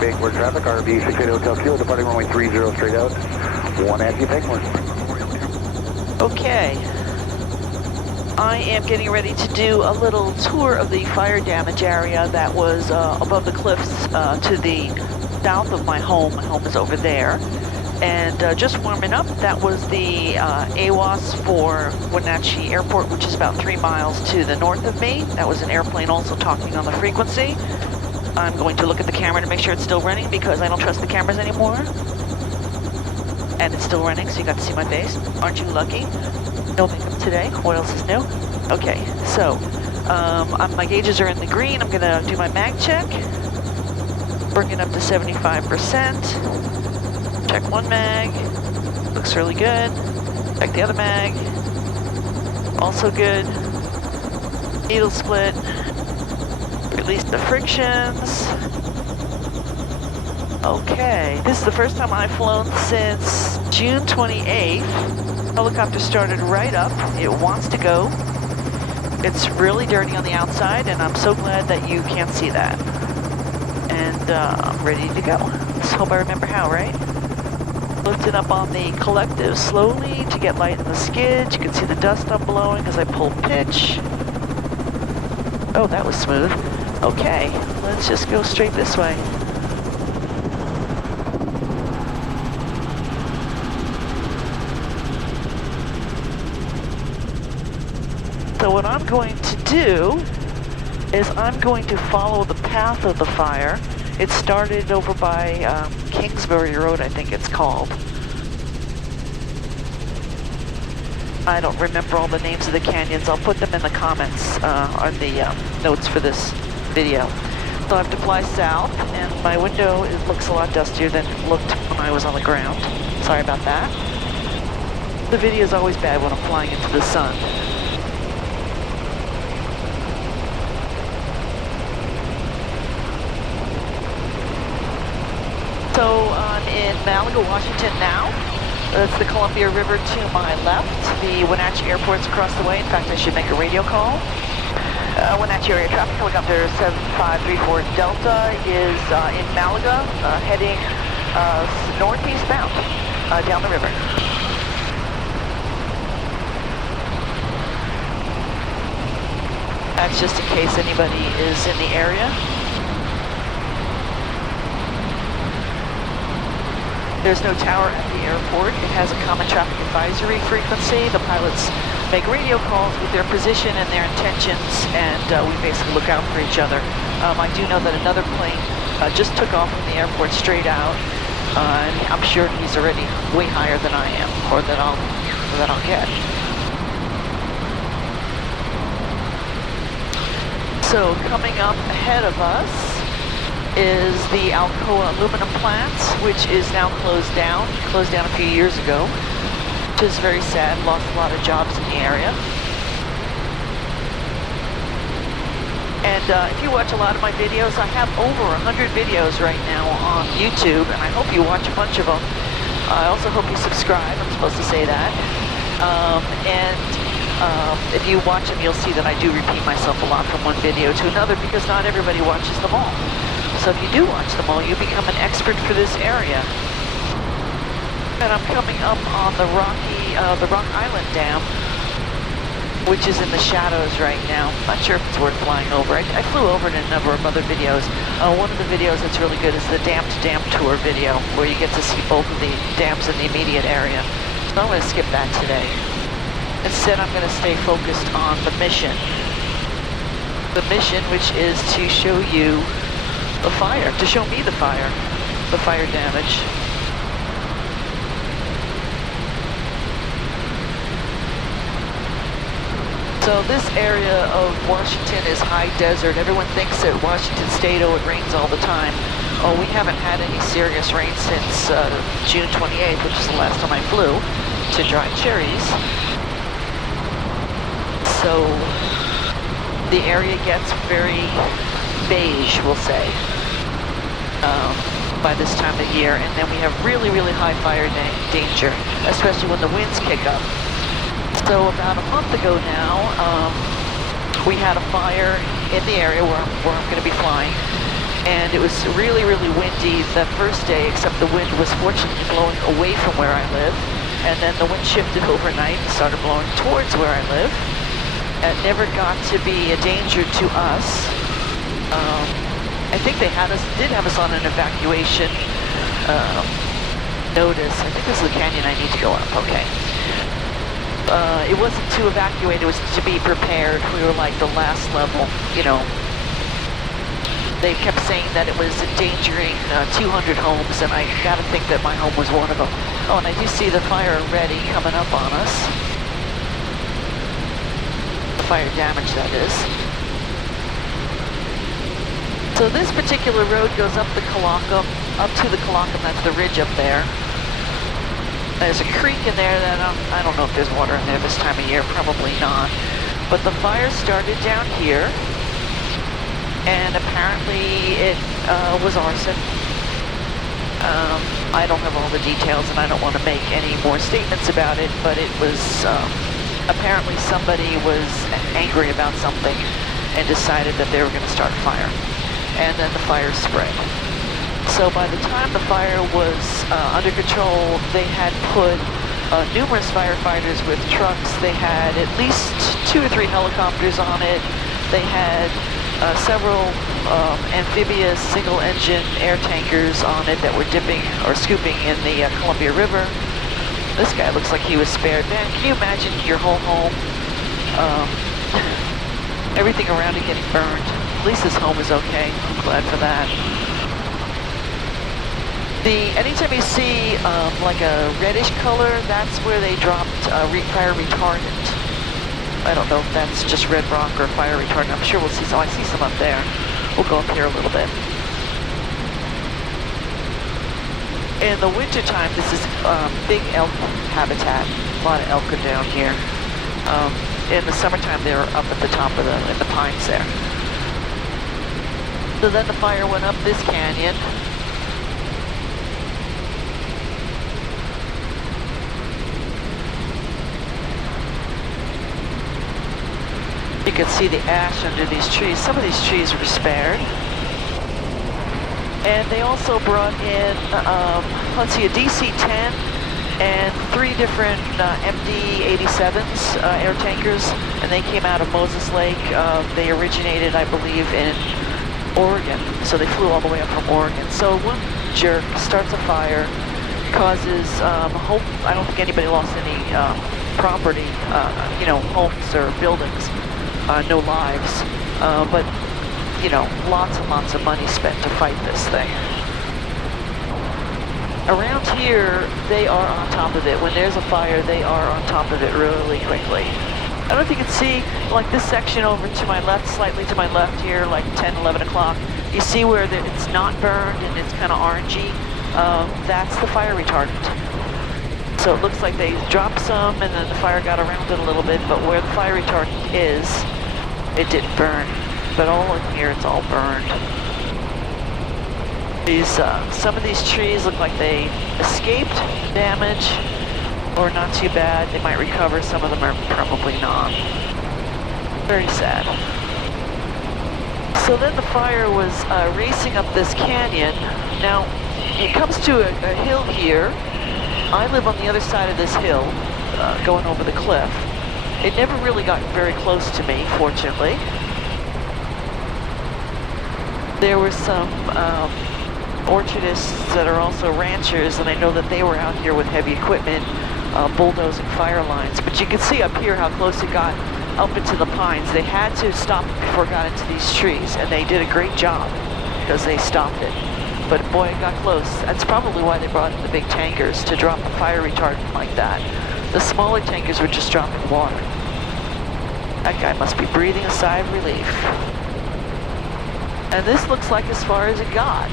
Bangor traffic, RB 68 Hotel Kilo, departing runway 30 straight out. 1 at you, Bangor. Okay. I am getting ready to do a little tour of the fire damage area that was above the cliffs to the south of my home. My home is over there. And just warming up, that was the AWAS for Wenatchee Airport, which is about 3 miles to the north of me. That was an airplane also talking on the frequency. I'm going to look at the camera to make sure it's still running because I don't trust the cameras anymore. And it's still running, so you got to see my face. Aren't you lucky? No makeup today. What else is new? Okay, so my gauges are in the green. I'm gonna do my mag check. Bring it up to 75%. Check one mag. Looks really good. Check the other mag. Also good. Needle split. Release the frictions. Okay, this is the first time I've flown since June 28th. Helicopter started right up. It wants to go. It's really dirty on the outside, and I'm so glad that you can't see that. And I'm ready to go. Let's hope I remember how, right? Lifting up on the collective slowly to get light in the skids. You can see the dust I'm blowing as I pull pitch. Oh, that was smooth. Okay, let's just go straight this way. So what I'm going to do is I'm going to follow the path of the fire. It started over by Kingsbury Road, I think it's called. I don't remember all the names of the canyons. I'll put them in the comments on the notes for this video. So I have to fly south, and my window looks a lot dustier than it looked when I was on the ground. Sorry about that. The video is always bad when I'm flying into the sun. So I'm in Malaga, Washington now. That's the Columbia River to my left. The Wenatchee Airport's across the way. In fact, I should make a radio call. Wenatchee area traffic, helicopter 7534 Delta is in Malaga, heading northeast bound down the river. That's just in case anybody is in the area. There's no tower at the airport. It has a common traffic advisory frequency. The pilots make radio calls with their position and their intentions, and we basically look out for each other. I do know that another plane just took off from the airport straight out, and I'm sure he's already way higher than I am, or that I'll get. So coming up ahead of us is the Alcoa aluminum plant, which is now closed down a few years ago, which is very sad. Lost a lot of jobs in the area. And if you watch a lot of my videos, I have over 100 videos right now on YouTube, and I hope you watch a bunch of them. I also hope you subscribe. I'm supposed to say that. If you watch them, you'll see that I do repeat myself a lot from one video to another because not everybody watches them all. So if you do watch them all, you become an expert for this area. And I'm coming up on the Rock Island Dam, which is in the shadows right now. Not sure if it's worth flying over. I flew over it in a number of other videos. One of the videos that's really good is the dam-to-dam tour video, where you get to see both of the dams in the immediate area. So I'm going to skip that today. Instead, I'm going to stay focused on the mission. The mission, which is to show you the fire, to show me the fire damage. So this area of Washington is high desert. Everyone thinks that Washington State, it rains all the time. Oh, we haven't had any serious rain since June 28th, which is the last time I flew to dry cherries. So the area gets very beige, we'll say, by this time of year, and then we have really, really high fire danger, especially when the winds kick up. So about a month ago now, we had a fire in the area where I'm going to be flying, And it was really, really windy the first day, except the wind was fortunately blowing away from where I live. And then the wind shifted overnight and started blowing towards where I live. It never got to be a danger to us. I think they did have us on an evacuation notice. I think this is the canyon I need to go up, okay. It wasn't to evacuate, it was to be prepared. We were like the last level, you know. They kept saying that it was endangering 200 homes, and I gotta think that my home was one of them. Oh, and I do see the fire already coming up on us. The fire damage, that is. So this particular road goes up the Colockum, up to the Colockum, that's the ridge up there. There's a creek in there that I don't know if there's water in there this time of year, probably not. But the fire started down here. And apparently it was arson. I don't have all the details and I don't want to make any more statements about it, but it was, apparently somebody was angry about something and decided that they were going to start a fire. And then the fire spread. So by the time the fire was under control, they had put numerous firefighters with trucks. They had at least 2 or 3 helicopters on it. They had several amphibious single-engine air tankers on it that were dipping or scooping in the Columbia River. This guy looks like he was spared. Man, can you imagine your whole home, everything around it getting burned? At least his home is okay. I'm glad for that. Anytime you see like a reddish color, that's where they dropped fire retardant. I don't know if that's just red rock or fire retardant. I'm sure we'll see some. I see some up there. We'll go up here a little bit. In the wintertime, this is big elk habitat. A lot of elk are down here. In the summertime, they're up at the top of in the pines there. So then the fire went up this canyon. You can see the ash under these trees. Some of these trees were spared. And they also brought in, let's see, a DC-10 and 3 different MD-87s, air tankers, and they came out of Moses Lake. They originated, I believe, in Oregon. So they flew all the way up from Oregon. So one jerk starts a fire, causes, I don't think anybody lost any property, you know, homes or buildings. No lives, but, you know, lots and lots of money spent to fight this thing. Around here, they are on top of it. When there's a fire, they are on top of it really quickly. I don't know if you can see, like this section over to my left, slightly to my left here, like 10, 11 o'clock. You see where it's not burned and it's kind of orangey? That's the fire retardant. So it looks like they dropped some and then the fire got around it a little bit, but where the fire retardant is, it didn't burn. But all in here, it's all burned. Some of these trees look like they escaped damage, or not too bad. They might recover. Some of them are probably not. Very sad. So then the fire was racing up this canyon. Now, it comes to a hill here. I live on the other side of this hill, going over the cliff. It never really got very close to me, fortunately. There were some orchardists that are also ranchers, and I know that they were out here with heavy equipment, bulldozing fire lines. But you can see up here how close it got up into the pines. They had to stop it before it got into these trees, and they did a great job because they stopped it. But boy, it got close. That's probably why they brought in the big tankers, to drop the fire retardant like that. The smaller tankers were just dropping water. That guy must be breathing a sigh of relief. And this looks like as far as it got.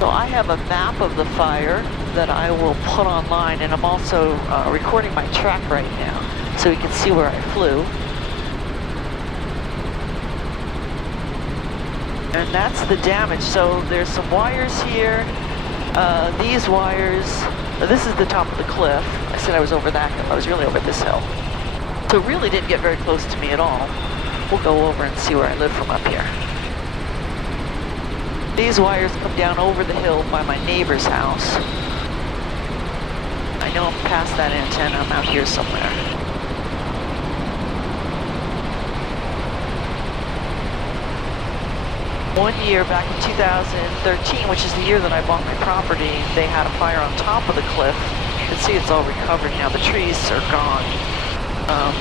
So I have a map of the fire that I will put online, and I'm also recording my track right now so you can see where I flew. And that's the damage. So there's some wires here. These wires, this is the top of the cliff. I said I was over that hill. I was really over this hill. So it really didn't get very close to me at all. We'll go over and see where I live from up here. These wires come down over the hill by my neighbor's house. I know I'm past that antenna. I'm out here somewhere. One year back in 2013, which is the year that I bought my property, they had a fire on top of the cliff. You can see it's all recovered now. The trees are gone.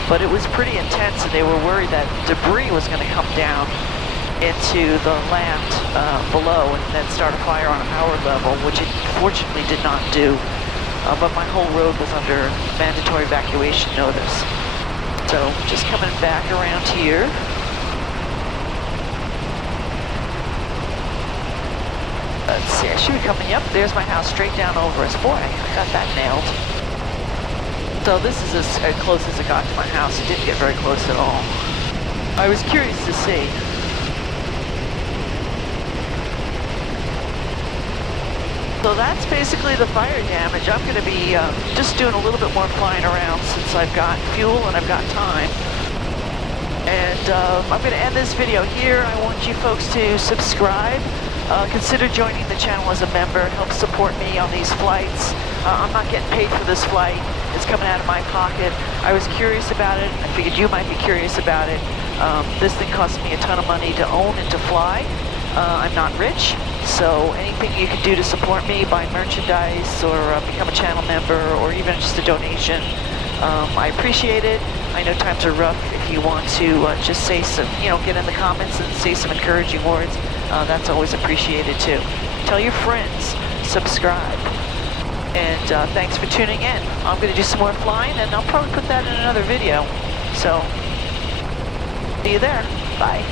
But it was pretty intense, and they were worried that debris was going to come down into the land below and then start a fire on a power level, which it fortunately did not do. But my whole road was under mandatory evacuation notice. So just coming back around here. Let's see, I should be coming, yep, there's my house straight down over us. Boy, I got that nailed. So this is as close as it got to my house. It didn't get very close at all. I was curious to see. So that's basically the fire damage. I'm going to be just doing a little bit more flying around since I've got fuel and I've got time. And I'm going to end this video here. I want you folks to subscribe. Consider joining the channel as a member. It helps support me on these flights. I'm not getting paid for this flight. It's coming out of my pocket. I was curious about it. I figured you might be curious about it. This thing costs me a ton of money to own and to fly. I'm not rich, so anything you can do to support me, buy merchandise or become a channel member or even just a donation, I appreciate it. I know times are rough. If you want to just say some, get in the comments and say some encouraging words, that's always appreciated too. Tell your friends, subscribe. And thanks for tuning in. I'm going to do some more flying, and I'll probably put that in another video. So, see you there. Bye.